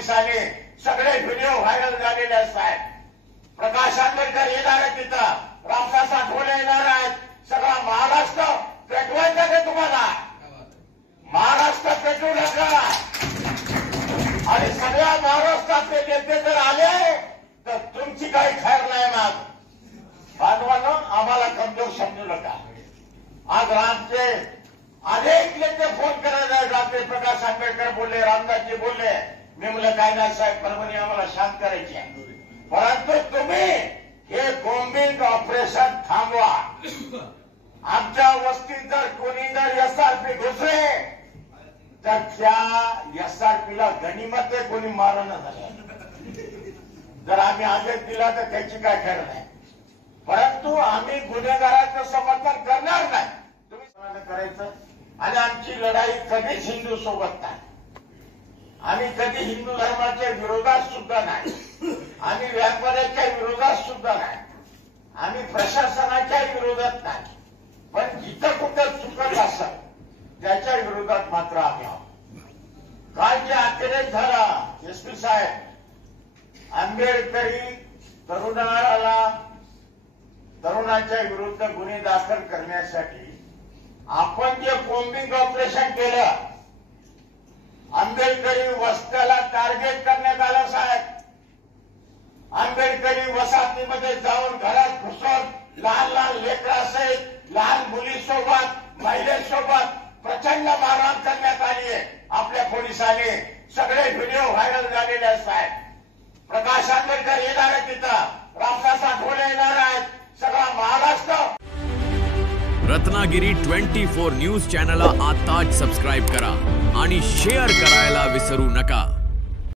पोलिसांनी सगळे video viral झालेले असतात। प्रकाश आंबेडकर येणार आहे, तिथं रामदास आठवले येणार आहेत, सगळा महाराष्ट्र पेटवायचा का तुम्हाला? महाराष्ट्र पेटवू नका। आणि सगळ्या महाराष्ट्रातले नेते जर आले तर तुमची काही खैर नाही। मग बांधवांनो, आम्हाला कमजोर समजू नका। आज आमचे अनेक नेते फोन करायला जाते, प्रकाश आंबेडकर बोलले, रामदासजी बोलले, मी म्हणलं काय नाही साहेब, परभणी आम्हाला शांत करायची आहे, परंतु तुम्ही हे बॉम्बिंग ऑपरेशन थांबवा। आमच्या वस्तीत जर कोणी जर एसआरपी घुसले तर त्या एसआरपीला गनिमत आहे, कोणी मारण झालं। जर आम्ही आदेश दिला तर त्याची काय खरं नाही, परंतु आम्ही गुन्हेगारांचं समर्थन करणार नाही। तुम्ही समर्थन करायचं। आणि आमची लढाई कधीच हिंदू सोबत नाही, आम्ही कधी हिंदू धर्माच्या विरोधात सुद्धा नाही, आम्ही व्यापाऱ्याच्या विरोधात सुद्धा नाही, आम्ही प्रशासनाच्या विरोधात नाही, पण जिथं कुठं चुकत असेल त्याच्या विरोधात मात्र आम्ही आहोत। काल जे अतिरेक झाला, एसपी साहेब, आंबेडकरी तरुणाच्या विरुद्ध गुन्हे दाखल करण्यासाठी आपण जे बॉम्बिंग ऑपरेशन केलं, आंबेडकरी वस्त्याला टार्गेट करण्यात आलं साहेब। आंबेडकरी वसाहतीमध्ये जाऊन घरात घुसून लहान लहान लेकरासहित, लहान मुलीसोबत, महिलेसोबत प्रचंड मारहाण करण्यात आली आहे। आपल्या पोलिसांनी सगळे व्हिडिओ व्हायरल झालेले असतात। प्रकाश आंबेडकर येणार आहे, तिथं रामदास आठवले येणार आहेत, सगळा महाराष्ट्र। रत्नागिरी 24 न्यूज चॅनलला आताच सबस्क्राइब करा आणि शेअर करायला विसरू नका।